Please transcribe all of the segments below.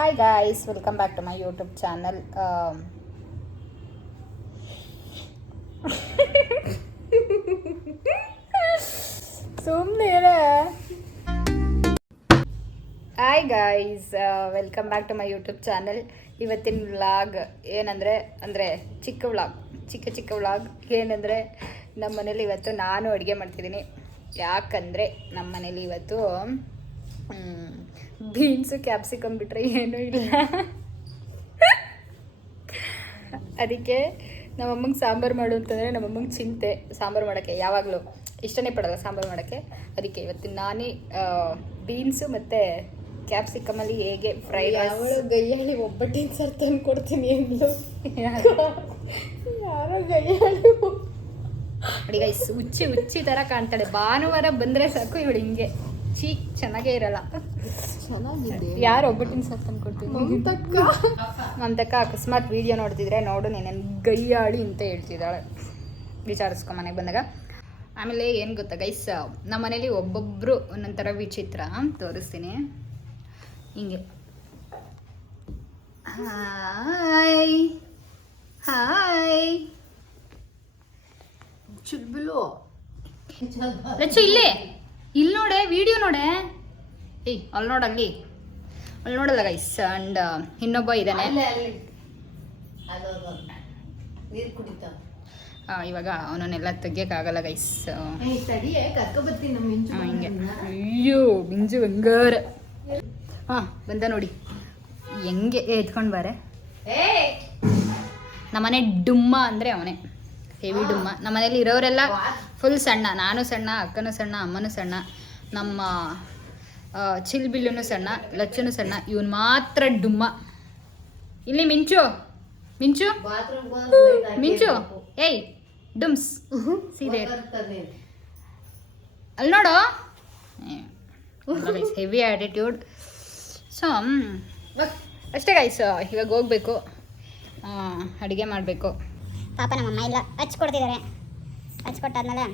Hi guys, welcome back to my YouTube channel. ಸುಮ್ಮನೆ hi guys, welcome back to my YouTube channel. ಇವತ್ತಿನ vlog ಏನಂದರೆ ಚಿಕ್ಕ vlog ಏನಂದರೆ ನಮ್ಮ ಮನೇಲಿ ಇವತ್ತು ನಾನು ಅಡುಗೆ ಮಾಡ್ತಿದ್ದೀನಿ. ಯಾಕಂದರೆ ನಮ್ಮ ಮನೇಲಿ ಇವತ್ತು ಬೀನ್ಸು ಕ್ಯಾಪ್ಸಿಕಮ್ ಬಿಟ್ಟರೆ ಏನೂ ಇಲ್ಲ. ಅದಕ್ಕೆ ನಮ್ಮಮ್ಮಂಗೆ ಸಾಂಬಾರು ಮಾಡು ಅಂತಂದರೆ ನಮ್ಮಮ್ಮಂಗೆ ಚಿಂತೆ ಸಾಂಬಾರು ಮಾಡೋಕ್ಕೆ. ಯಾವಾಗಲೂ ಇಷ್ಟನೇ ಪಡೋಲ್ಲ ಸಾಂಬಾರು ಮಾಡೋಕ್ಕೆ. ಅದಕ್ಕೆ ಇವತ್ತು ನಾನೇ ಬೀನ್ಸು ಮತ್ತು ಕ್ಯಾಪ್ಸಿಕಮಲ್ಲಿ ಹೇಗೆ ಫ್ರೈ ಗೈಯಾಳಿ ಒಬ್ಬಟ್ಟಿನ ಸರ್ ತಂದು ಕೊಡ್ತೀನಿ ಅಂದ್ಲು. ಯಾರೋ ಗೈಯಾಳಿ ನೋಡಿ ಗೈಸ್, ಹುಚ್ಚಿ ಥರ ಕಾಣ್ತಾಳೆ. ಭಾನುವಾರ ಬಂದರೆ ಸಾಕು ಇವಳು ಹಿಂಗೆ ಚೆನ್ನಾಗೇ ಇರಲ್ಲ. ಚೆನ್ನಾಗಿದೆ. ಯಾರು ಒಬ್ಬಟ್ಟಿನ ಸರ್ ತಂದು ಕೊಡ್ತೀನಿ ಅಂತಕ್ಕ ಅಕಸ್ಮಾತ್ ವಿಡಿಯೋ ನೋಡ್ತಿದ್ರೆ ನೋಡು ನೀನು ಗೈಯಾಳಿ ಅಂತ ಹೇಳ್ತಿದ್ದಾಳೆ. ವಿಚಾರಿಸ್ಕೊ ಮನೆಗೆ ಬಂದಾಗ. ಆಮೇಲೆ ಏನು ಗೊತ್ತಾ ಗೈಸ್, ನಮ್ಮ ಮನೇಲಿ ಒಬ್ಬೊಬ್ಬರು ಒಂದೊಂದು ಥರ ವಿಚಿತ್ರ ತೋರಿಸ್ತೀನಿ. ಹಿಂಗೆ ಹಾಯ್ ಹಾಯ್ ಚುಲ್ಬುಲು ಲಚ್ಚು ಇಲ್ಲಿ ನೋಡೆ, ವಿಡಿಯೋ ನೋಡೆ. ಅಲ್ಲಿ ನೋಡಲ್ಲಿ ಅಲ್ಲಿ ನೋಡಲ್ಲ ಗೈಸ್. ಅಂಡ್ ಇನ್ನೊಬ್ಬ ಇದ್ದಾನೆ, ಇವಾಗ ಅವನನ್ನೆಲ್ಲ ತೆಗಿಯೋಕ್ಕಾಗಲ್ಲ ಗೈಸ್. ಹಿಂಗೆ ಅಯ್ಯೋ ಮಿಂಜು ಬಂಗಾರ. ಹಾಂ ಬಂದ ನೋಡಿ ಹೆಂಗೆ ಎತ್ಕೊಂಡು ಬಾರೆ. ನಮ್ಮನೆ ಡುಮ್ಮ ಅಂದರೆ ಅವನೇ, ಹೆವಿ ಡುಮ್ಮ. ನಮ್ಮನೇಲಿ ಇರೋರೆಲ್ಲ ಫುಲ್ ಸಣ್ಣ. ನಾನು ಸಣ್ಣ, ಅಕ್ಕನೂ ಸಣ್ಣ, ಅಮ್ಮನೂ ಸಣ್ಣ, ನಮ್ಮ ಚಿಲ್ಬಿಲ್ಲೂ ಸಣ್ಣ, ಲಚ್ಚನೂ ಸಣ್ಣ. ಇವನು ಮಾತ್ರ ಡುಮ್ಮ. ಇಲ್ಲಿ ಮಿಂಚು ಏಯ್ ಡುಮ್ಸ್ ಸೀದೆ ಅಲ್ಲಿ ನೋಡು. Heavy attitude. ಸೊ ಅಷ್ಟೇ ಗೈಸ್, ಇವಾಗ ಹೋಗ್ಬೇಕು, ಅಡುಗೆ ಮಾಡಬೇಕು. ಪಾಪ ನಮ್ಮಮ್ಮ ಇಲ್ಲ ಹಚ್ಕೊಡ್ತಿದ್ದಾರೆ. ಹಚ್ಕೊಟ್ಟಾದ್ಮೇಲೆ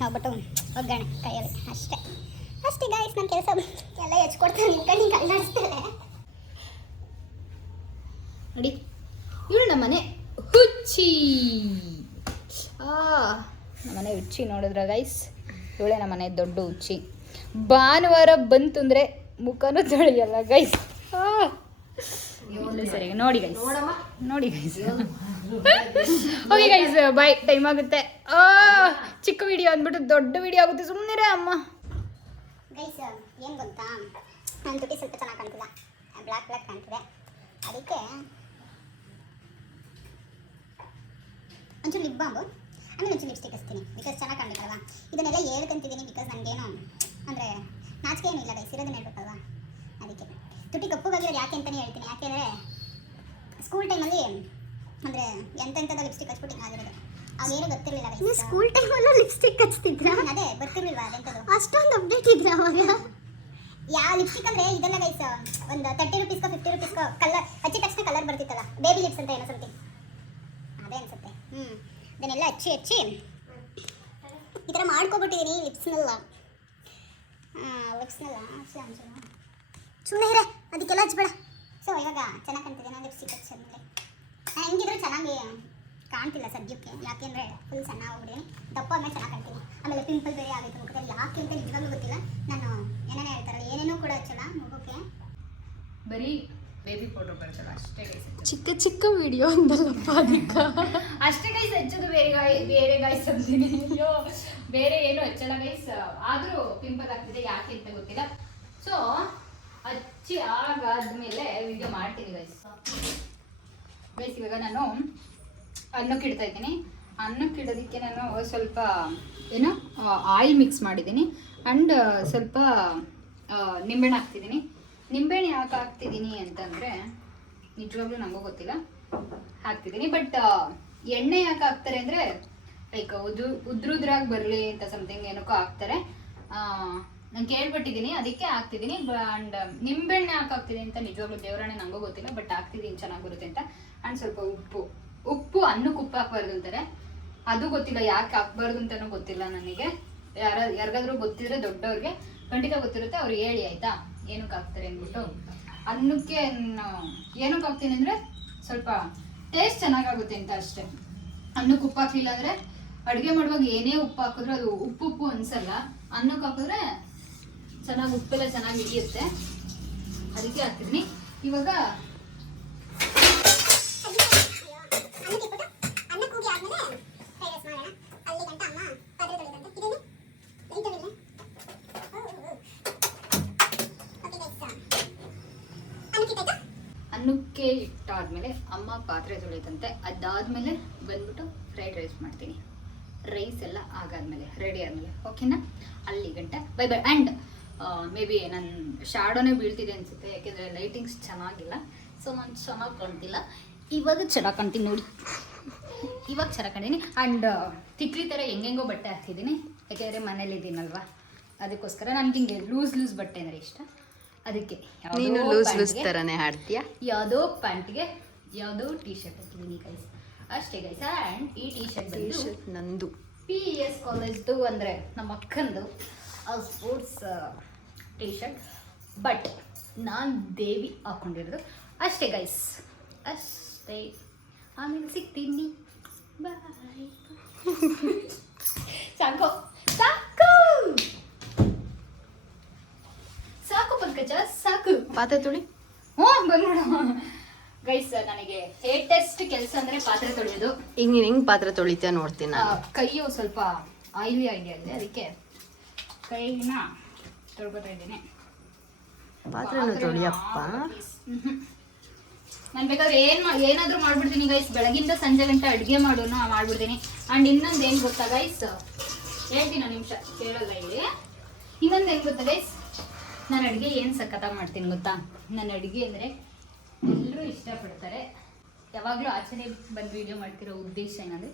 ಹೋಗ್ಬಿಟ್ಟು ಒಗ್ಗರಣೆ ಕೈಯಲ್ಲಿ ಅಷ್ಟೇ ಗಾಯ್ಸ್. ನನ್ನ ಕೆಲಸ ಎಲ್ಲ ಹಚ್ಕೊಡ್ತಾರೆ. ನಿಂತ್ಕೊಂಡು ಹಿಂಗೆ ಅಲ್ಲಾಡಿಸ್ತಾರೆ ನೋಡಿ. ಇವಳು ನಮ್ಮನೆ ಹುಚ್ಚಿ. ನಮ್ಮನೆ ಹುಚ್ಚಿ ನೋಡಿದ್ರ ಗೈಸ್, ಇವಳೇ ನಮ್ಮನೆ ದೊಡ್ಡ ಹುಚ್ಚಿ. ಭಾನುವಾರ ಬಂತು ಅಂದರೆ ಮುಖನೂ ತೊಳೆಯಲ್ಲ ಗೈಸ್. ಸರಿ ನೋಡಿ ಗೈಸ್, ಓಕೆ ಗೈಸ್, ಬಾಯ್. ಟೈಮ್ ಆಗುತ್ತೆ. ಚಿಕ್ಕ ವಿಡಿಯೋ ಅಂದ್ಬಿಟ್ಟು ದೊಡ್ಡ ವಿಡಿಯೋ ಆಗುತ್ತೆ. ಸುಮ್ಮನೆ ಅಮ್ಮ ಗೈಸ್. ಏನು ಗೊತ್ತಾ, ನನ್ನ ತುಟಿ ಸ್ವಲ್ಪ ಚೆನ್ನಾಗಿ ಕಾಣ್ತಿಲ್ಲ, ಬ್ಲ್ಯಾಕ್ ಕಾಣ್ತಿದೆ. ಅದಕ್ಕೆ ಒಂಚೂರು ಲಿಪ್ ಬಾಂಬು, ಆಮೇಲೆ ಒಂಚೂರು ಲಿಪ್ಸ್ಟಿಕ್ ಹಚ್ತೀನಿ. ಬಿಕಾಸ್ ಚೆನ್ನಾಗಿ ಕಾಣಬೇಕಲ್ವಾ. ಇದನ್ನೆಲ್ಲ ಹೇಳ್ಕೊಂತಿದ್ದೀನಿ ಬಿಕಾಸ್ ನನಗೇನು ಅಂದರೆ ನಾಚಿಕೆ ಏನೂ ಇಲ್ಲ ಗೈಸ್, ಇರೋದನ್ನ ಹೇಳ್ಬೇಕಲ್ವಾ. ಅದಕ್ಕೆ ತುಟಿ ಕಪ್ಪುಗಾಗಿರೋದು ಯಾಕೆ ಅಂತಲೇ ಹೇಳ್ತೀನಿ. ಯಾಕೆಂದರೆ ಸ್ಕೂಲ್ ಟೈಮಲ್ಲಿ ಅಂದರೆ ಎಂತೆಂಥದ್ದು ಲಿಪ್ಸ್ಟಿಕ್ ಹಚ್ಬಿಟ್ಟು ಆಗಿರೋದು ಅವೇನು ಗೊತ್ತಿರಲಿಲ್ಲ ಗೈಸ್. ಸ್ಕೂಲ್ ಟೈಮಲ್ಲೂ ಲಿಪ್ಸ್ಟಿಕ್ ಹಚ್ತಿದ್ರಾ? ಅದೇ ಗೊತ್ತಿರಲಿಲ್ವಾ ಅದೆಂಥದ್ದು, ಅಷ್ಟೊಂದು ಅಪ್ಡೇಟ್ ಇದ್ರೆ ಅವಾಗ. ಯಾವ ಲಿಪ್ಸ್ಟಿಕ್ ಅಂದರೆ ಇದೆಲ್ಲ ಗೈಸ್ ಒಂದು 30 ರೂಪೀಸ್ಗೋ 50 ರೂಪೀಸ್ಗೋ ಕಲರ್ ಹಚ್ಚಿದ ತಕ್ಷಣ ಕಲರ್ ಬರ್ತಿತ್ತಲ್ಲ, ಬೇಬಿ ಲಿಪ್ಸ್ ಅಂತ ಏನೋ ಸಮಥಿಂಗ್ ಅದೇ ಅನ್ಸುತ್ತೆ. ಇದನ್ನೆಲ್ಲ ಹಚ್ಚಿ ಈ ಥರ ಮಾಡ್ಕೊಬಿಟ್ಟಿದ್ದೀನಿ ಲಿಪ್ಸ್ನೆಲ್ಲ. ಸುಮ್ಮನೆ ಇರೇ, ಅದಕ್ಕೆಲ್ಲ ಹಚ್ಬೇಡ. ಸೊ ಇವಾಗ ಚೆನ್ನಾಗಿ ಕಾಣ್ತಿದೆ ನಾನು ಲಿಪ್ಸ್ಟಿಕ್ ಹಚ್ಚಿದ್ಮೇಲೆ. ನಾನು ಹೆಂಗಿದ್ರು ಚೆನ್ನಾಗಿ ಕಾಣ್ತಿಲ್ಲ ಸದ್ಯಕ್ಕೆ, ಯಾಕೆಂದರೆ ಫುಲ್ ಸಣ್ಣ ಹೋಗ್ಬಿಡಿ. ದಪ್ಪ ಆದ್ಮೇಲೆ ಚೆನ್ನಾಗಿ ಕಾಣ್ತೀನಿ. ಆಮೇಲೆ ಪಿಂಪಲ್ ಬೇರೆ ಆಗೈತೆ ಮುಖದಲ್ಲಿ. ಯಾಕೆ ಅಂತ ನಿಜವಾಗ್ಲೂ ಗೊತ್ತಿಲ್ಲ. ನಾನು ಏನೇನೇ ಹೇಳ್ತಾರಲ್ಲ, ಏನೇನೂ ಕೂಡ ಹಚ್ಚಲ್ಲ ಮುಖಕ್ಕೆ, ಬರೀ ಬೇಬಿ ಪೌಡರ್ ಬಳಸಲ್ಲ ಅಷ್ಟೇ ಗೈಸ್. ಚಿಕ್ಕ ವಿಡಿಯೋ ಅಂದಲ್ಲಪ್ಪ ಅದಕ್ಕೆ ಅಷ್ಟೇ ಗೈಸ್ ಹಚ್ಚೋದು. ಬೇರೆ ಗೈಸ್ ಅಂತೀನಿ, ಅಯ್ಯೋ ಬೇರೆ ಏನು ಹಚ್ಚಲ್ಲ ಗೈಸ್. ಆದರೂ ಪಿಂಪಲ್ ಆಗ್ತಿದೆ, ಯಾಕೆ ಅಂತ ಗೊತ್ತಿಲ್ಲ. ಸೊ ಹಚ್ಚಿ ಆಗಾದ್ಮೇಲೆ ವಿಡಿಯೋ ಮಾಡ್ತೀನಿ ಗೈಸ್. ಇವಾಗ ನಾನು ಅನ್ನಕ್ಕೆ ಇಡ್ತಾ ಇದ್ದೀನಿ. ಅನ್ನಕ್ಕೆ ಇಡೋದಕ್ಕೆ ನಾನು ಸ್ವಲ್ಪ ಆಯಿಲ್ ಮಿಕ್ಸ್ ಮಾಡಿದ್ದೀನಿ. ಆ್ಯಂಡ್ ಸ್ವಲ್ಪ ನಿಂಬೆಹಣ್ಣು ಹಾಕ್ತಿದ್ದೀನಿ. ನಿಂಬೆಹಣ್ಣು ಯಾಕೆ ಹಾಕ್ತಿದ್ದೀನಿ ಅಂತಂದರೆ ನಿಜವಾಗ್ಲೂ ನನಗೂ ಗೊತ್ತಿಲ್ಲ, ಹಾಕ್ತಿದ್ದೀನಿ. ಬಟ್ ಎಣ್ಣೆ ಯಾಕೆ ಹಾಕ್ತಾರೆ ಅಂದರೆ ಲೈಕ್ ಉದ್ರಾಗಿ ಬರಲಿ ಅಂತ ಸಮಥಿಂಗ್ ಏನಕ್ಕೋ ಹಾಕ್ತಾರೆ. ನಾನು ಕೇಳ್ಬಿಟ್ಟಿದ್ದೀನಿ, ಅದಕ್ಕೆ ಹಾಕ್ತಿದ್ದೀನಿ. ಆ್ಯಂಡ್ ನಿಂಬೆಹಣ್ಣೆ ಯಾಕೆ ಹಾಕ್ತಿದ್ದೀನಿ ಅಂತ ನಿಜವಾಗ್ಲೂ ದೇವರಾಣೆ ನನಗೂ ಗೊತ್ತಿಲ್ಲ, ಬಟ್ ಹಾಕ್ತಿದ್ದೀನಿ ಚೆನ್ನಾಗಿ ಬರುತ್ತೆ ಅಂತ. ಆ್ಯಂಡ್ ಸ್ವಲ್ಪ ಉಪ್ಪು ಅನ್ನಕ್ಕೆ ಉಪ್ಪು ಹಾಕ್ಬಾರ್ದು ಅಂತಾರೆ, ಅದು ಗೊತ್ತಿಲ್ಲ, ಯಾಕೆ ಹಾಕ್ಬಾರ್ದು ಅಂತಲೂ ಗೊತ್ತಿಲ್ಲ ನನಗೆ. ಯಾರಿಗಾದ್ರೂ ಗೊತ್ತಿದ್ರೆ ದೊಡ್ಡವ್ರಿಗೆ ಖಂಡಿತ ಗೊತ್ತಿರುತ್ತೆ, ಅವ್ರು ಹೇಳಿ ಆಯಿತಾ ಏನಕ್ಕೆ ಹಾಕ್ತಾರೆ ಅಂದ್ಬಿಟ್ಟು. ಅನ್ನಕ್ಕೆ ಏನಕ್ಕೆ ಹಾಕ್ತೀನಿ ಅಂದರೆ ಸ್ವಲ್ಪ ಟೇಸ್ಟ್ ಚೆನ್ನಾಗಾಗುತ್ತೆ ಅಂತ ಅಷ್ಟೇ. ಅನ್ನಕ್ಕೆ ಉಪ್ಪು ಹಾಕಲಿಲ್ಲ ಅಂದರೆ ಅಡುಗೆ ಮಾಡುವಾಗ ಏನೇ ಉಪ್ಪು ಹಾಕಿದ್ರೆ ಅದು ಉಪ್ಪು ಅನ್ಸಲ್ಲ. ಅನ್ನಕ್ಕೆ ಹಾಕಿದ್ರೆ ಚೆನ್ನಾಗಿ ಉಪ್ಪೆಲ್ಲ ಚೆನ್ನಾಗಿ ಹಿಡಿಯುತ್ತೆ, ಅದಕ್ಕೆ ಹಾಕ್ತಿದ್ದೀನಿ. ಇವಾಗ ಅನ್ನಕ್ಕೆ ಇಟ್ಟಾದ್ಮೇಲೆ ಅಮ್ಮ ಪಾತ್ರೆ ತೊಳಿತಂತೆ. ಅದಾದ್ಮೇಲೆ ಬಂದ್ಬಿಟ್ಟು ಫ್ರೈಡ್ ರೈಸ್ ಮಾಡ್ತೀನಿ. ರೈಸ್ ಎಲ್ಲ ಆಗಾದ್ಮೇಲೆ ರೆಡಿ ಆದಮೇಲೆ ಓಕೆನಾ? ಅಲ್ಲಿ ಗಂಟೆ bye bye. And may be ನನ್ನ ಶಾಡೋನೇ ಬೀಳ್ತಿದೆ ಅನಿಸುತ್ತೆ, ಯಾಕೆಂದರೆ ಲೈಟಿಂಗ್ಸ್ ಚೆನ್ನಾಗಿಲ್ಲ. ಸೊ ನಾನು ಚೆನ್ನಾಗಿ ಕಾಣ್ತಿಲ್ಲ. ಇವಾಗ ಚೆನ್ನಾಗಿ ಕಾಣ್ತೀನಿ ನೋಡಿ, ಇವಾಗ ಚೆನ್ನಾಗಿ ಕಾಣ್ತೀನಿ. ಆ್ಯಂಡ್ ತಿಕ್ಲಿ ಥರ ಹೆಂಗೆಂಗೋ ಬಟ್ಟೆ ಹಾಕ್ತಿದ್ದೀನಿ, ಯಾಕೆಂದರೆ ಮನೇಲಿದ್ದೀನಲ್ವ, ಅದಕ್ಕೋಸ್ಕರ ನನಗೆ ಹಿಂಗೆ ಲೂಸ್ ಬಟ್ಟೆ ಅಂದರೆ ಇಷ್ಟ. ಅದಕ್ಕೆ ನೀನು ಲೂಸ್ ಥರನೇ ಹಾಡ್ತೀಯಾ? ಯಾವುದೋ ಪ್ಯಾಂಟ್ಗೆ ಯಾವುದೋ ಟೀ ಶರ್ಟ್ ಹಾಕಿದ್ದೀನಿ ಗೈಸ್, ಅಷ್ಟೇ ಗೈಸ್. ಆ್ಯಂಡ್ ಈ ಟೀ ಶರ್ಟ್ ನಂದು PS ಕಾಲೇಜ್ದು, ಅಂದರೆ ನಮ್ಮ ಅಕ್ಕಂದು ಸ್ಪೋರ್ಟ್ಸ್ ಟೀ ಶರ್ಟ್. ಬಟ್ ನಾನು ದೇವಿ ಹಾಕ್ಕೊಂಡಿರೋದು ಅಷ್ಟೇ ಗೈಸ್, ಅಷ್ಟೇ. ಆಮೇಲೆ ಸಿಗ್ತೀನಿ, ಬಾಯ್. ಸಾಕು ಸಾಕು ಸಾಕು ಪಂಕಜ, ಸಾಕು. ಪಾತ್ರೆ ತೊಳಿ. ಬಂದ್ಬಿಡ ಗೈಸ್. ನನಗೆ ಲೇಟೆಸ್ಟ್ ಕೆಲಸ ಅಂದರೆ ಪಾತ್ರೆ ತೊಳೆಯೋದು. ಈಗ ನೀನು ಹೆಂಗೆ ಪಾತ್ರೆ ತೊಳಿತೀಯ ನೋಡ್ತೀನಿ ನಾನು. ಕೈಯು ಸ್ವಲ್ಪ ಆಯಿಲಿ ಆಗಿದೆ ಅಲ್ಲೇ, ಅದಕ್ಕೆ ಕೈನ ತೊಳ್ಕೊತಾ ಇದ್ದೀನಿ. ಪಾತ್ರೆನೂ ತೊಳಿಯಪ್ಪ. ನಾನು ಬೇಕಾದ್ರೆ ಏನಾದರೂ ಮಾಡ್ಬಿಡ್ತೀನಿ ಗೈಸ್. ಬೆಳಗಿಂದ ಸಂಜೆ ಗಂಟೆ ಅಡುಗೆ ಮಾಡೋಣ ಮಾಡ್ಬಿಡ್ತೀನಿ. ಆ್ಯಂಡ್ ಇನ್ನೊಂದು ಏನು ಗೊತ್ತಾ ಗೈಸ್, ಹೇಳ್ತೀನಿ ನಿಮಿಷ ಕೇಳಲ್ಲ ಇಲ್ಲಿ. ಇನ್ನೊಂದು ಏನು ಗೊತ್ತಾ ಗೈಸ್, ನಾನು ಅಡುಗೆ ಏನು ಸಖತ್ತಾಗಿ ಮಾಡ್ತೀನಿ ಗೊತ್ತಾ? ನನ್ನ ಅಡುಗೆ ಅಂದರೆ ಎಲ್ಲರೂ ಇಷ್ಟಪಡ್ತಾರೆ. ಯಾವಾಗಲೂ ಆಚೆನೆ ಬಂದು ವೀಡಿಯೋ ಮಾಡ್ತಿರೋ ಉದ್ದೇಶ ಏನಂದರೆ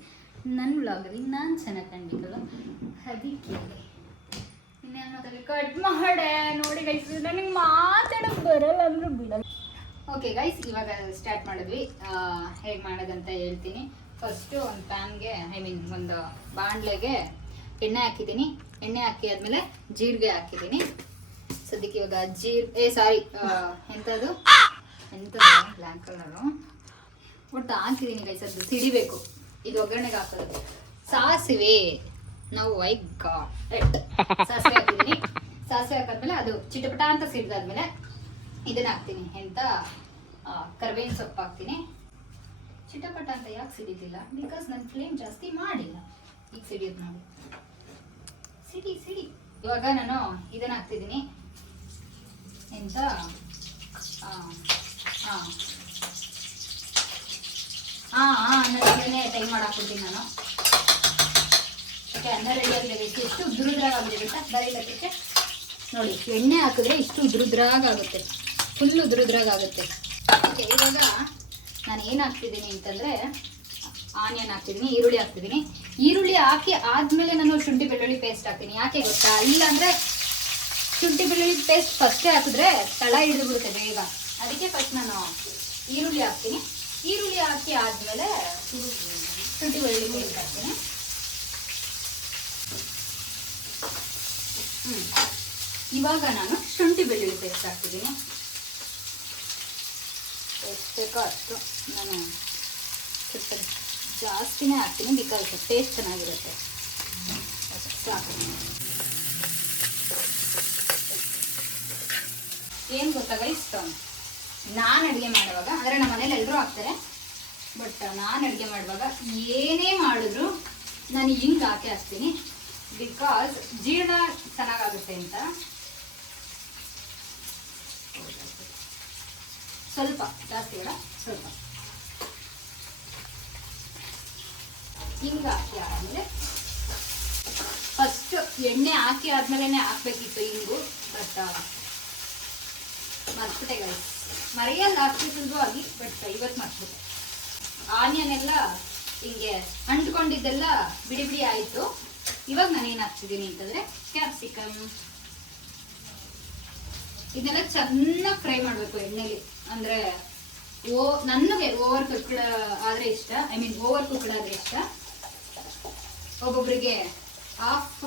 ನನ್ನ ವ್ಲಾಗಲ್ಲಿ ನಾನು ಚೆನ್ನಾಗಿ ಕಾಣಬೇಕಲ್ಲ, ಅದಕ್ಕೆ ಇನ್ನೇನು ಮಾತಾಡಲಿ ಕಟ್ ಮಾಡೇ ನೋಡಿ ಗೈಸ್. ನನಗೆ ಮಾತಾಡೋಕ್ಕೆ ಬರಲ್ಲ ಅಂದರೂ ಬಿಡಲ್ಲ. ಓಕೆ ಗೈಸ್, ಇವಾಗ ಸ್ಟಾರ್ಟ್ ಮಾಡಿದ್ವಿ. ಹೇಗೆ ಮಾಡೋದಂತ ಹೇಳ್ತೀನಿ. ಫಸ್ಟು ಒಂದು ಪ್ಯಾನ್ಗೆ, ಒಂದು ಬಾಣಲೆಗೆ ಎಣ್ಣೆ ಹಾಕಿದ್ದೀನಿ. ಎಣ್ಣೆ ಹಾಕಿ ಆದಮೇಲೆ ಜೀರಿಗೆ ಹಾಕಿದ್ದೀನಿ. ಸದ್ಯಕ್ಕೆ ಇವಾಗ ಎಂಥದ್ದು ಬ್ಲ್ಯಾಕ್ ಕಲರು ಒಟ್ಟು ಹಾಕಿದ್ದೀನಿ ಗೈಸ್. ಅದು ಸಿಡಿಬೇಕು, ಇದು ಒಗ್ಗರಣೆಗೆ ಹಾಕೋದು. ಸಾಸಿವೆ, ನಾವು ಸಾಸಿವೆ ಹಾಕಿದ್ದೀನಿ. ಸಾಸಿವೆ ಹಾಕಾದ್ಮೇಲೆ ಅದು ಚಿಟಪಟ ಅಂತ ಸಿಡಿದಾದ್ಮೇಲೆ ಇದನ್ನ ಹಾಕ್ತೀನಿ. ಕರಿಬೇವಿನ ಸೊಪ್ಪು ಹಾಕ್ತೀನಿ. ಚಿಟಪಟ ಅಂತ ಯಾಕೆ ಸಿಡಿದಿಲ್ಲ? ಬಿಕಾಸ್ ನನ್ನ ಫ್ಲೇಮ್ ಜಾಸ್ತಿ ಮಾಡಿಲ್ಲ. ಈಗ ಸಿಡಿಯೋದು ನೋಡಿ, ಸಿಡಿ. ಇವಾಗ ನಾನು ಇದನ್ನ ಹಾಕ್ತಿದ್ದೀನಿ. ಅನ್ನದಲ್ಲೇ ಟೈಮ್ ಮಾಡಾಕ್ಬಿಡ್ತೀನಿ ನಾನು. ಓಕೆ, ಅನ್ನ ರೆಡಿ ಆಗಿದೆ. ಎಷ್ಟು ಉದುರುದ್ರಾಗುತ್ತೆ ಗೊತ್ತಾ? ಬರೀಲಕ್ಕೆ ನೋಡಿ, ಎಣ್ಣೆ ಹಾಕಿದ್ರೆ ಇಷ್ಟು ಉದುರುದ್ರಾಗುತ್ತೆ, ಫುಲ್ ಉದುರುದ್ರಾಗುತ್ತೆ. ಓಕೆ, ಇವಾಗ ನಾನು ಏನು ಹಾಕ್ತಿದ್ದೀನಿ ಅಂತಂದರೆ ಆನಿಯನ್ ಹಾಕ್ತಿದ್ದೀನಿ, ಈರುಳ್ಳಿ ಹಾಕ್ತಿದ್ದೀನಿ. ಈರುಳ್ಳಿ ಹಾಕಿ ಆದಮೇಲೆ ನಾನು ಶುಂಠಿ ಬೆಳ್ಳುಳ್ಳಿ ಪೇಸ್ಟ್ ಹಾಕ್ತೀನಿ. ಯಾಕೆ ಗೊತ್ತಾ? ಇಲ್ಲಾಂದರೆ ಶುಂಠಿ ಬೆಳ್ಳುಳ್ಳಿ ಪೇಸ್ಟ್ ಫಸ್ಟೇ ಹಾಕಿದ್ರೆ ತಳ ಹಿಡಿದು ಬಿಡುತ್ತೆ ಬೇಗ. ಅದಕ್ಕೆ ಫಸ್ಟ್ ನಾನು ಈರುಳ್ಳಿ ಹಾಕ್ತೀನಿ. ಈರುಳ್ಳಿ ಹಾಕಿ ಆದಮೇಲೆ ಶುಂಠಿ ಬೆಳ್ಳುಳ್ಳಿ ಪೇಸ್ಟ್ ಹಾಕ್ತೀನಿ. ಇವಾಗ ನಾನು ಶುಂಠಿ ಬೆಳ್ಳುಳ್ಳಿ ಪೇಸ್ಟ್ ಹಾಕ್ತಿದ್ದೀನಿ. ಎಷ್ಟು ಬೇಕೋ ಅಷ್ಟು ನಾನು ಸ್ವಲ್ಪ ಜಾಸ್ತಿನೇ ಹಾಕ್ತೀನಿ, ಬಿಕಾಸ್ ಟೇಸ್ಟ್ ಚೆನ್ನಾಗಿರುತ್ತೆ. ಸಾಕು. ಏನು ಗೊತ್ತಾಗ ಇಷ್ಟ, ನಾನು ಅಡುಗೆ ಮಾಡುವಾಗ, ಅಂದರೆ ನಮ್ಮ ಮನೇಲಿ ಎಲ್ಲರೂ ಹಾಕ್ತಾರೆ, ಬಟ್ ನಾನು ಅಡುಗೆ ಮಾಡುವಾಗ ಏನೇ ಮಾಡಿದ್ರು ನಾನು ಹಿಂಗೆ ಹಾಕಿ ಹಾಕ್ತೀನಿ. ಬಿಕಾಸ್ ಜೀರ್ಣ ಚೆನ್ನಾಗಾಗುತ್ತೆ ಅಂತ. ಸ್ವಲ್ಪ ಜಾಸ್ತಿ ಬೇಡ, ಸ್ವಲ್ಪ ಹಿಂಗೆ ಹಾಕಿ ಆದಮೇಲೆ ಫಸ್ಟ್ ಎಣ್ಣೆ ಹಾಕಿ ಆದ್ಮೇಲೆ ಹಾಕ್ಬೇಕಿತ್ತು ಹಿಂಗು, ಬಟ್ ಮರ್ತ್ಬಿಟ್ಟೆ ಗೈಸ್. ಮರೆಯಲ್ಲಿ ಹಾಕ್ತಿದ್ರು ಆಗಿ, ಬಟ್ ಇವತ್ತು ಮರ್ತ್ಬಿಟ್ಟೆ. ಆನಿಯನ್ ಎಲ್ಲ ಹಿಂಗೆ ಅಂಟ್ಕೊಂಡಿದ್ದೆಲ್ಲ ಬಿಡಿ ಬಿಡಿ ಆಯಿತು. ಇವಾಗ ನಾನು ಏನು ಹಾಕ್ತಿದ್ದೀನಿ ಅಂತಂದರೆ ಕ್ಯಾಪ್ಸಿಕಮ್. ಇದನ್ನೆಲ್ಲ ಚೆನ್ನಾಗಿ ಫ್ರೈ ಮಾಡಬೇಕು ಎಣ್ಣೆಲಿ. ಅಂದರೆ ನನಗೆ ಓವರ್ ಕುಕ್ಡ್ ಆದರೆ ಇಷ್ಟ, ಓವರ್ ಕುಕ್ಡ್ ಆದರೆ ಇಷ್ಟ. ಒಬ್ಬೊಬ್ಬರಿಗೆ ಹಾಫ್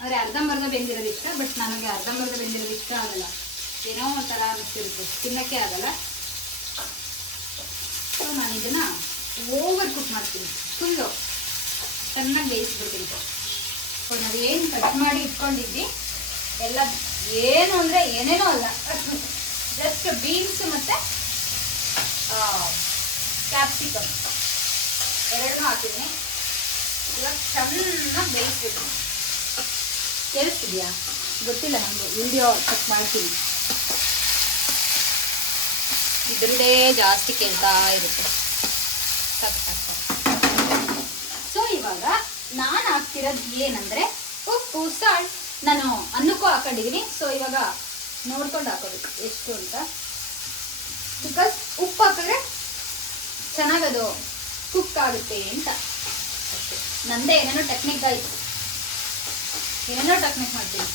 ಅಂದರೆ ಅರ್ಧಂಬರ್ಧ ಬೆಂದಿರೋದು ಇಷ್ಟ, ಬಟ್ ನನಗೆ ಅರ್ಧಂಬರ್ಧ ಬೆಂದಿರೋದು ಇಷ್ಟ ಆಗಲ್ಲ. ಏನೋ ಒಂಥರ ಅನಿಸ್ತಿರುತ್ತೆ, ತಿನ್ನೋಕ್ಕೆ ಆಗಲ್ಲ. ಸೊ ನಾನು ಇದನ್ನು ಓವರ್ ಕುಕ್ ಮಾಡ್ತೀನಿ, ಫುಲ್ಲು ಚೆನ್ನಾಗಿ ಬೇಯಿಸ್ಬಿಡ್ತೀನಿ. ಸೊ ನಾವೇನು ಕಟ್ ಮಾಡಿ ಇಟ್ಕೊಂಡಿದ್ವಿ ಎಲ್ಲ ಏನು ಅಂದರೆ ಏನೇನೋ ಅಲ್ಲ, ಜಸ್ಟ್ ಬೀನ್ಸ್ ಮತ್ತು ಕ್ಯಾಪ್ಸಿಕಮ್ ಎರಡನ್ನೂ ಹಾಕಿದ್ದೀನಿ. ಇವಾಗ ಚೆನ್ನಾಗಿ ಬೇಯಿಸ್ಬಿಟ್ಟು ಕೇಳಿಸ್ತಿದ್ಯಾ ಗೊತ್ತಿಲ್ಲ, ನಮ್ಮದು ವಿಡಿಯೋ ಚೆಕ್ ಮಾಡ್ತೀನಿ, ಇದರದೇ ಜಾಸ್ತಿ ಕೇಳ್ತಾ ಇರುತ್ತೆ. ಸೊ ಇವಾಗ ನಾನು ಹಾಕ್ತಿರೋದು ಏನಂದರೆ ಉಪ್ಪು, ಸಾಲ್ಟ್. ನಾನು ಅನ್ನಕ್ಕೂ ಹಾಕೊಂಡಿದ್ದೀನಿ. ಸೊ ಇವಾಗ ನೋಡ್ಕೊಂಡು ಹಾಕೋಬೇಕು ಎಷ್ಟು ಅಂತ, ಬಿಕಾಸ್ ಉಪ್ಪು ಹಾಕಿದ್ರೆ ಚೆನ್ನಾಗದು ಕುಕ್ ಆಗುತ್ತೆ ಅಂತ ಅಷ್ಟೇ. ನಂದೇ ಏನೇನೋ ಟೆಕ್ನಿಕ್ ಆಯಿತು, ಏನೇನೋ ಟೆಕ್ನಿಕ್ ಮಾಡ್ತೀನಿ.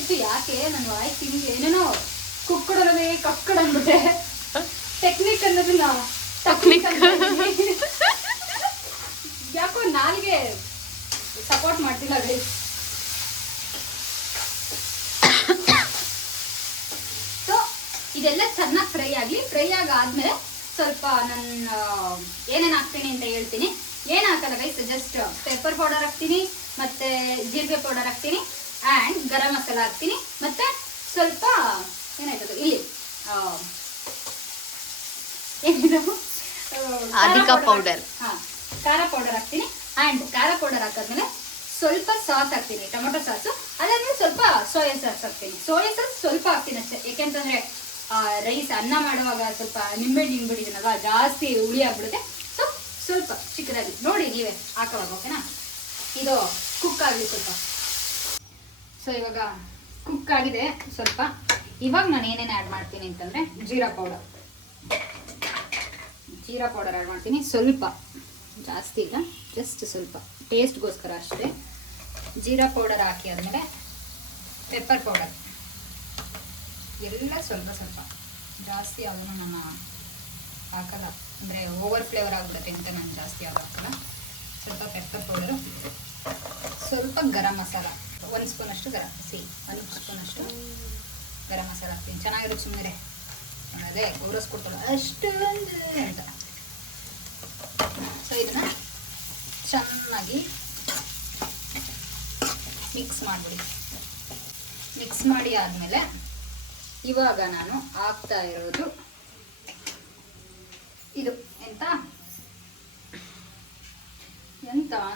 ಇದು ಯಾಕೆ ನನ್ನ ವಾಯ್ಸ್ ಹಿಂಗೆ ಏನೇನೋ ಕುಕ್ಕಡೋದೇ ಕಕ್ಕಡ ಅಂದ್ಬಿಟ್ಟೆ. ಟೆಕ್ನಿಕ್ ಅನ್ನೋದನ್ನ ಟೆಕ್ನಿಕ್ ಯಾಕೋ ನಾಲ್ಗೆ ಸಪೋರ್ಟ್ ಮಾಡ್ತಿಲ್ಲ ಗೈಸ್. ಸೊ ಇದೆಲ್ಲ ಚೆನ್ನಾಗಿ ಫ್ರೈ ಆಗಲಿ. ಫ್ರೈ ಆಗಾದ್ಮೇಲೆ ಸ್ವಲ್ಪ ನನ್ನ ಏನೇನು ಹಾಕ್ತೀನಿ ಅಂತ ಹೇಳ್ತೀನಿ. ಏನು ಹಾಕಲ್ಲ ಗೈಸ್, ಜಸ್ಟ್ ಪೆಪ್ಪರ್ ಪೌಡರ್ ಹಾಕ್ತೀನಿ, ಮತ್ತು ಜೀರಿಗೆ ಪೌಡರ್ ಹಾಕ್ತೀನಿ, ಆ್ಯಂಡ್ ಗರಂ ಮಸಾಲ ಹಾಕ್ತೀನಿ, ಮತ್ತು ಸ್ವಲ್ಪ ಏನಾಯ್ತದು ಇಲ್ಲಿ ಏನಿದು ಅಧಿಕ ಪೌಡರ್, ಹಾಂ ಖಾರ ಪೌಡರ್ ಹಾಕ್ತೀನಿ. ಆ್ಯಂಡ್ ಖಾರ ಪೌಡರ್ ಹಾಕಿದ್ಮೇಲೆ ಸ್ವಲ್ಪ ಸಾಸ್ ಹಾಕ್ತೀನಿ, ಟೊಮೊಟೊ ಸಾಸು. ಅದಾದ್ಮೇಲೆ ಸ್ವಲ್ಪ ಸೋಯಾ ಸಾಸ್ ಹಾಕ್ತೀನಿ. ಸೋಯಾ ಸಾಸ್ ಸ್ವಲ್ಪ ಹಾಕ್ತೀನಿ ಅಷ್ಟೇ, ಯಾಕೆಂತಂದರೆ ರೈಸ್ ಅನ್ನ ಮಾಡುವಾಗ ಸ್ವಲ್ಪ ನಿಂಬೆಹಣ್ಣು ಹಿಂಡ್ಬಿಟ್ಟಿದ್ದೀನಲ್ವ, ಜಾಸ್ತಿ ಹುಳಿ ಆಗ್ಬಿಡುತ್ತೆ. ಸೊ ಸ್ವಲ್ಪ ಚಿಕ್ಕದಾಗಿ ನೋಡಿ ನೀವೇ ಹಾಕೋವಾಗ, ಓಕೆನಾ? ಇದು ಕುಕ್ ಆಗಲಿ ಸ್ವಲ್ಪ. ಸೊ ಇವಾಗ ಕುಕ್ ಆಗಿದೆ ಸ್ವಲ್ಪ. ಇವಾಗ ನಾನು ಏನೇನು ಆ್ಯಡ್ ಮಾಡ್ತೀನಿ ಅಂತಂದರೆ ಜೀರಾ ಪೌಡರ್ ಆ್ಯಡ್ ಮಾಡ್ತೀನಿ. ಸ್ವಲ್ಪ ಜಾಸ್ತಿ ಇಲ್ಲ, ಜಸ್ಟ್ ಸ್ವಲ್ಪ ಟೇಸ್ಟ್ಗೋಸ್ಕರ ಅಷ್ಟೇ. ಜೀರಾ ಪೌಡರ್ ಹಾಕಿ ಆದಮೇಲೆ ಪೆಪ್ಪರ್ ಪೌಡರ್ ಎಲ್ಲ ಸ್ವಲ್ಪ ಸ್ವಲ್ಪ, ಜಾಸ್ತಿ ಅದನ್ನು ನಾನು ಹಾಕಲ್ಲ, ಅಂದರೆ ಓವರ್ ಫ್ಲೇವರ್ ಆಗಿಬಿಡುತ್ತೆ ಅಂತ ನಾನು ಜಾಸ್ತಿ ಯಾವುದು ಹಾಕಲ್ಲ. ಸ್ವಲ್ಪ ಪೆಪ್ಪರ್ ಪೌಡರು, ಸ್ವಲ್ಪ ಗರಂ ಮಸಾಲ, 1 ಸ್ಪೂನಷ್ಟು ಒಂದು ಸ್ಪೂನಷ್ಟು ಗರಂ ಮಸಾಲ ಹಾಕ್ತೀನಿ. ಚೆನ್ನಾಗಿರುತ್ತೆ, ಸುಮ್ಮನೆ ಅದೇ ಗೌರವಿಸ್ಕೊಡ್ತಾಳೆ ಅಷ್ಟೊಂದು ಅಂತ. ಸೊ ಇದನ್ನು ಚೆನ್ನಾಗಿ ಮಿಕ್ಸ್ ಮಾಡಿಬಿಡಿ. ಮಿಕ್ಸ್ ಮಾಡಿ ಆದಮೇಲೆ ಇವಾಗ ನಾನು ಹಾಕ್ತಾ ಇರೋದು ಇದು ಎಂತ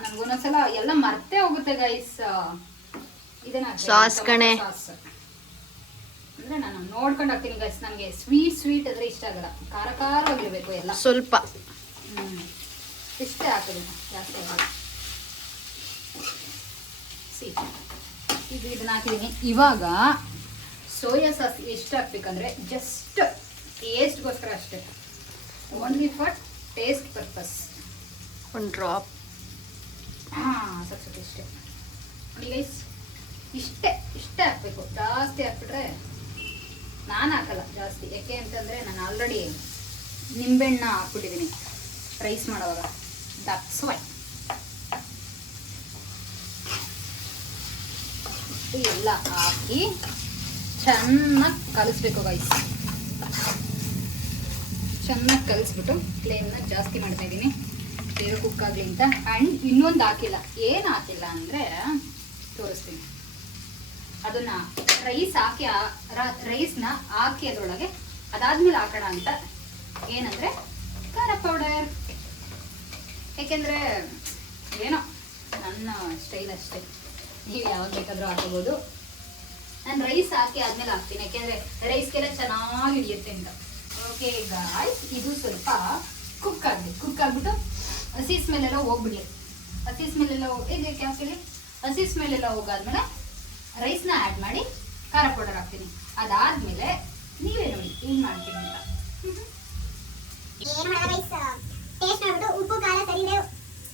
ನನಗೊಂದೊಂದ್ಸಲ ಎಲ್ಲ ಮರ್ತೇ ಹೋಗುತ್ತೆ ಗೈಸ್. ಇದನ್ನ ಸಾಸ್ ಕಣೆ, ಅಂದ್ರೆ ನಾನು ನೋಡ್ಕೊಂಡು ಹಾಕ್ತೀನಿ ಗೈಸ್. ನನಗೆ ಸ್ವೀಟ್ ಆದರೆ ಇಷ್ಟ ಆಗಲ್ಲ, ಖಾರವಾಗಿರ್ಬೇಕು ಎಲ್ಲ. ಸ್ವಲ್ಪ ಇಷ್ಟೇ ಹಾಕೋದು, ಜಾಸ್ತಿ ಆಗಲ್ಲ. ಇದನ್ನ ಹಾಕಿದ್ದೀನಿ. ಇವಾಗ ಸೋಯಾ ಸಾಸ್ ಎಷ್ಟು ಹಾಕ್ಬೇಕಂದ್ರೆ ಜಸ್ಟ್ ಟೇಸ್ಟ್ಗೋಸ್ಕರ ಅಷ್ಟೇ, ಓನ್ಲಿ ಫಾರ್ ಟೇಸ್ಟ್ ಪರ್ಪಸ್, ಒಂದು ಡ್ರಾಪ್. ಸ್ವಲ್ಪ ಇಷ್ಟೇ ಗೈಸ್, ಇಷ್ಟೇ ಹಾಕಬೇಕು. ಜಾಸ್ತಿ ಹಾಕ್ಬಿಟ್ರೆ ನಾನು ಹಾಕಲ್ಲ ಜಾಸ್ತಿ, ಯಾಕೆ ಅಂತಂದರೆ ನಾನು ಆಲ್ರೆಡಿ ನಿಂಬೆಹಣ್ಣ ಹಾಕ್ಬಿಟ್ಟಿದ್ದೀನಿ ರೈಸ್ ಮಾಡೋವಾಗ, ದಟ್ಸ್ ವೈ. ಎಲ್ಲ ಹಾಕಿ ಚೆನ್ನಾಗಿ ಕಲಿಸ್ಬೇಕು ಗೈಸ್. ಚೆನ್ನಾಗಿ ಕಲಿಸ್ಬಿಟ್ಟು ಫ್ಲೇಮ್ನ ಜಾಸ್ತಿ ಮಾಡ್ತಾ ಇದ್ದೀನಿ, ಬೇಗ ಕುಕ್ ಆಗಲಿ ಅಂತ. ಆ್ಯಂಡ್ ಇನ್ನೊಂದು ಹಾಕಿಲ್ಲ, ಏನು ಹಾಕಿಲ್ಲ ಅಂದರೆ ತೋರಿಸ್ತೀನಿ. ಅದನ್ನು ರೈಸ್ನ ಹಾಕಿ ಅದರೊಳಗೆ ಅದಾದ್ಮೇಲೆ ಹಾಕೋಣ ಅಂತ. ಏನಂದರೆ ಖಾರ ಪೌಡರ್, ಏಕೆಂದರೆ ಏನೋ ನನ್ನ ಸ್ಟೈಲ್ ಅಷ್ಟೇ, ನೀವು ಯಾವಾಗ ಬೇಕಾದರೂ ಹಾಕೋಬೋದು. ನಾನು ರೈಸ್ ಹಾಕಿ ಆದಮೇಲೆ ಹಾಕ್ತೀನಿ, ಯಾಕೆಂದರೆ ರೈಸ್ಗೆಲ್ಲ ಚೆನ್ನಾಗಿ ಹಿಡಿಯುತ್ತೆ ಅಂತ. ಓಕೆ ಗಾಯ್ಸ್, ಇದು ಸ್ವಲ್ಪ ಕುಕ್ ಆಗ್ಬಿಟ್ಟು ಹಸಿ ಸ್ಮೆಲ್ಲೆಲ್ಲ ಹೋಗ್ಬಿಡ್ಲಿ. ಹಸಿ ಸ್ಮೆಲ್ಲೆಲ್ಲ ಹೋಗಾದ್ಮೇಲೆ ರೈಸ್ನ ಆ್ಯಡ್ ಮಾಡಿ ಖಾರ ಪೌಡರ್ ಹಾಕ್ತೀನಿ. ಅದಾದ್ಮೇಲೆ ನೀವೇ ನೋಡಿ ಏನು ಮಾಡ್ತೀನಿ ಅಂತ. ಏನು ಮಾಡಲ್ಲ ಗೈಸ್, ಟೇಸ್ಟ್ ನೋಡ್ಬಿಟ್ಟು ಉಪ್ಪು ಖಾರ ಸರಿ ಇದೆ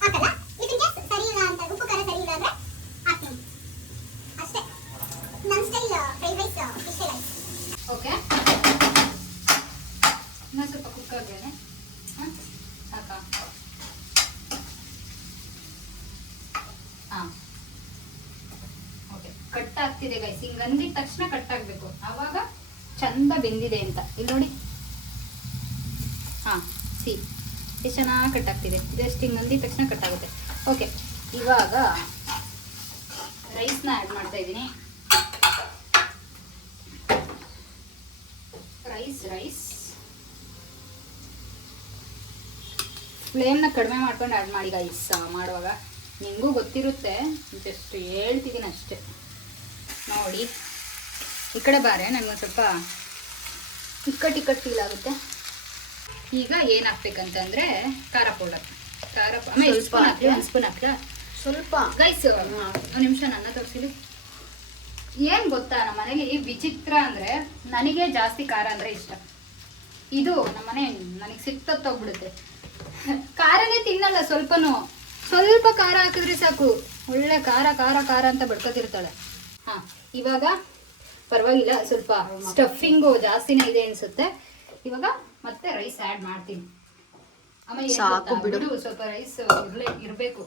ಹಾಕಲ್ಲ. ಇದಕ್ಕೆ ಸರಿ ಇಲ್ಲ ಅಂತ, ಉಪ್ಪು ಖಾರ ಸರಿ ಇಲ್ಲ ಅಂದ್ರೆ ಹಾಕ್ತೀನಿ ಅಷ್ಟೇ. ನನ್ನ ಸ್ಟೈಲ್ ಫ್ರೈಡ್ ರೈಸ್ ಇಷ್ಟೇ ಗೈಸ್. ಓಕೆ, ಇನ್ನೂ ಸ್ವಲ್ಪ ಕುಕ್ ಆಗೇನೆ ಸಾಕಾ? ಹಾಂ ಓಕೆ, ಕಟ್ ಆಗ್ತಿದೆ ಗೈಸ್. ಹಿಂಗೆ ಅಂದಿದ ತಕ್ಷಣ ಕಟ್ ಆಗಬೇಕು, ಆವಾಗ ಚಂದ ಬೆಂದಿದೆ ಅಂತ. ಇಲ್ಲಿ ನೋಡಿ, ಹಾಂ ಎಷ್ಟು ಚೆನ್ನಾಗಿ ಕಟ್ಟಾಗ್ತಿದೆ. ಜಸ್ಟ್ ಹಿಂಗೆ ಅಂದಿದ ತಕ್ಷಣ ಕಟ್ಟಾಗುತ್ತೆ. ಓಕೆ, ಇವಾಗ ರೈಸ್ನ ಆ್ಯಡ್ ಮಾಡ್ತಾ ಇದ್ದೀನಿ. ರೈಸ್ ಫ್ಲೇಮ್ನ ಕಡಿಮೆ ಮಾಡ್ಕೊಂಡು ಆ್ಯಡ್ ಮಾಡಿ ಗೈಸ್ ಮಾಡುವಾಗ. ನಿಮಗೂ ಗೊತ್ತಿರುತ್ತೆ, ಜಸ್ಟ್ ಹೇಳ್ತಿದ್ದೀನಿ ಅಷ್ಟೇ. ನೋಡಿ ಈ ಕಡೆ ಬಾರೆ, ನನಗೊಂದು ಸ್ವಲ್ಪ ಇಕ್ಕಟ್ಟು ಫೀಲ್ ಆಗುತ್ತೆ. ಈಗ ಏನು ಹಾಕ್ಬೇಕಂತಂದರೆ ಖಾರ ಪೌಡರ್. ಆಮೇಲೆ ಒಂದು ಸ್ಪೂನ್ ಹಾಕ್ಲಾ ಸ್ವಲ್ಪ ಗೈಸ್. ಒಂದು ನಿಮಿಷ ನನ್ನ ತೋರಿಸಿಲಿ. ಏನು ಗೊತ್ತಾ, ನಮ್ಮ ಮನೇಲಿ ವಿಚಿತ್ರ ಅಂದರೆ ನನಗೆ ಜಾಸ್ತಿ ಖಾರ ಅಂದರೆ ಇಷ್ಟ. ಇದು ನಮ್ಮನೆ ನನಗೆ ಸಿಕ್ತೋಗ್ಬಿಡುತ್ತೆ. ಖಾರನೇ ತಿನ್ನಲ್ಲ ಸ್ವಲ್ಪ ಖಾರ ಹಾಕಿದ್ರೆ ಸಾಕು, ಒಳ್ಳೆ ಖಾರ ಖಾರ ಖಾರ ಅಂತ ಬಡ್ಕೋತಿರ್ತಾಳೆ. ಹಾಂ, ಇವಾಗ ಪರವಾಗಿಲ್ಲ, ಸ್ವಲ್ಪ ಸ್ಟಫಿಂಗು ಜಾಸ್ತಿನೇ ಇದೆ ಅನಿಸುತ್ತೆ. ಇವಾಗ ಮತ್ತೆ ರೈಸ್ ಆ್ಯಡ್ ಮಾಡ್ತೀನಿ. ಆಮೇಲೆ ಬಿಡು, ಸ್ವಲ್ಪ ರೈಸ್ ಇರಬೇಕು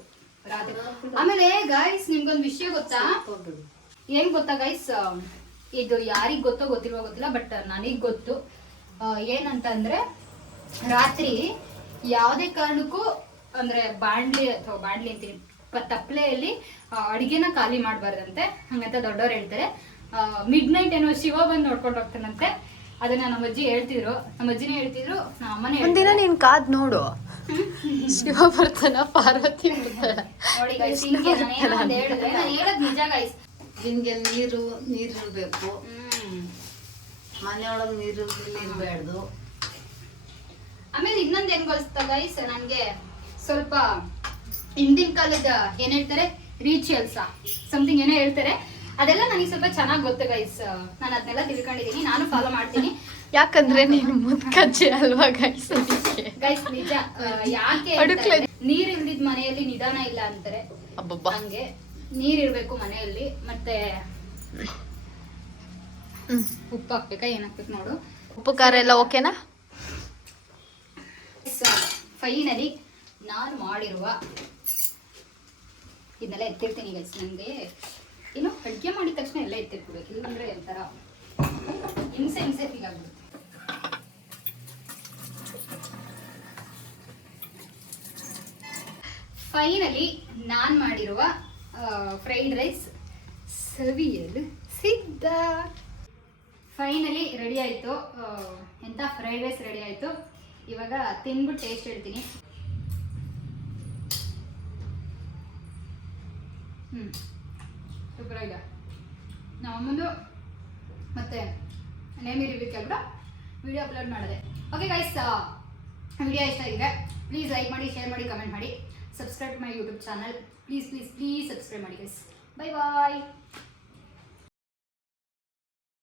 ರಾತ್ರಿ. ಆಮೇಲೆ ಗೈಸ್ ನಿಮ್ಗೊಂದು ವಿಷಯ ಗೊತ್ತಾ? ಏನ್ ಗೊತ್ತಾ ಗೈಸ್, ಇದು ಯಾರಿಗ್ ಗೊತ್ತೋ ಗೊತ್ತಿಲ್ವೋ ಗೊತ್ತಿಲ್ಲ, ಬಟ್ ನನಗ್ ಗೊತ್ತು. ಏನಂತಂದ್ರೆ ರಾತ್ರಿ ಯಾವುದೇ ಕಾರಣಕ್ಕೂ ಅಂದ್ರೆ ಬಾಂಡ್ಲಿ ಅಂತೀನಿ, ತಪ್ಪಲೆಯಲ್ಲಿ ಅಡಿಗೆನ ಖಾಲಿ ಮಾಡಬಾರ್ದಂತೆ. ಹಂಗಂತ ದೊಡ್ಡವ್ರು ಹೇಳ್ತಾರೆ. ಮಿಡ್ ನೈಟ್ ಏನೋ ಶಿವ ಬಂದು ನೋಡ್ಕೊಂಡು ಹೋಗ್ತಾನಂತೆ. ಅದನ್ನ ನಮ್ಮ ಅಜ್ಜಿ ಹೇಳ್ತಿದ್ರು, ನಮ್ಮ ಅಜ್ಜಿನೇ ಹೇಳ್ತಿದ್ರು, ನಮ್ಮ ಅಮ್ಮನೇ ಒಂದಿನ ನೀನ್ ಕಾದ್ ನೋಡು, ಶಿವ ಬರ್ತಾನ, ಪಾರ್ವತಿ ನೋಡಿ ಗೈಸ್. ಹಿಂಗೆ ನಾನು ಹೇಳಿದ್ರೆ ನಾನು ಹೇಳೋದು ನಿಜ ಗೈಸ್. ನಿನ್ಗೆ ನೀರು ಇರಬೇಕು, ಮನೆಯೊಳಗೆ ನೀರು ಇರಬಾರ್ದು. ಆಮೇಲೆ ಇನ್ನೊಂದು ಹೆಂಗ್ ಬಳಸ್ತಾ ಗೈಸ್, ನನಗೆ ಸ್ವಲ್ಪ ಹಿಂದಿನ ಕಾಲದ ಏನ್ ಹೇಳ್ತಾರೆ ರಿಚುವಲ್ಸ್ ಸಮಥಿಂಗ್ ಏನೋ ಹೇಳ್ತಾರೆ, ಅದೆಲ್ಲ ನನಗೆ ಸ್ವಲ್ಪ ಚೆನ್ನಾಗಿ ಗೊತ್ತು ಗೈಸ್. ನಾನು ಅದನ್ನೆಲ್ಲ ತಿಳ್ಕೊಂಡಿದ್ದೀನಿ, ನಾನು ಫಾಲೋ ಮಾಡ್ತೀನಿ. ಯಾಕಂದ್ರೆ ನೀನು ಮುದ್ಕಜ್ಜಿ ಅಲ್ವಾ ಗೈಸ್? ಗೈಸ್ ನಿಜ. ಯಾಕೆ ನೀರ್ ಇಲ್ದಿದ್ ಮನೆಯಲ್ಲಿ ನಿಧಾನ ಇಲ್ಲ ಅಂತಾರೆ. ಹಂಗೆ ನೀರಿರ್ಬೇಕು ಮನೆಯಲ್ಲಿ. ಮತ್ತೆ ಉಪ್ಪು ಹಾಕ್ಬೇಕಾ, ಏನ್ ಹಾಕ್ಬೇಕು ನೋಡು. ಉಪ್ಪು ಖಾರ ಎಲ್ಲ ಓಕೆನಾ? ಫೈನಲಿ ನಾನು ಮಾಡಿರುವ ಇದನ್ನೆಲ್ಲ ಎತ್ತಿರ್ತೀನಿ ಗೈಸ್. ನನಗೆ ಏನು ಅಡುಗೆ ಮಾಡಿದ ತಕ್ಷಣ ಎಲ್ಲ ಎತ್ತಿರ್ಬೇಕು, ಇಲ್ಲಾಂದ್ರೆ ಒಂಥರ ಹಿಂಸೆ ಫೀಲ್ ಆಗ್ಬಿಡುತ್ತೆ. ಫೈನಲಿ ನಾನು ಮಾಡಿರುವ ಫ್ರೈಡ್ ರೈಸ್ ಸವಿಯಲು ಸಿದ್ಧ. ಫೈನಲಿ ರೆಡಿ ಆಯಿತು. ಎಂಥ ಫ್ರೈಡ್ ರೈಸ್ ರೆಡಿ ಆಯಿತು. ಇವಾಗ ತಿಂದ್ಬಿಟ್ಟು ಟೇಸ್ಟ್ ಹೇಳ್ತೀನಿ. ಸೂಪರ್ ಆಗಿದೆ. ನಮ್ಮಮ್ಮಂದು ಮತ್ತೆ ನೇಮಿ ರಿವ್ಯೂ ಕೇಳ್ಬಿಟ್ಟು ವಿಡಿಯೋ ಅಪ್ಲೋಡ್ ಮಾಡಿದೆ. ಓಕೆ ಗೈಸ್, ವಿಡಿಯೋ ಇಷ್ಟ ಆಗಿದೆ ಪ್ಲೀಸ್ ಲೈಕ್ ಮಾಡಿ, ಶೇರ್ ಮಾಡಿ, ಕಮೆಂಟ್ ಮಾಡಿ, subscribe my YouTube channel. Please subscribe ಮಾಡಿ ಗೈಸ್. ಬೈ ಬಾಯ್.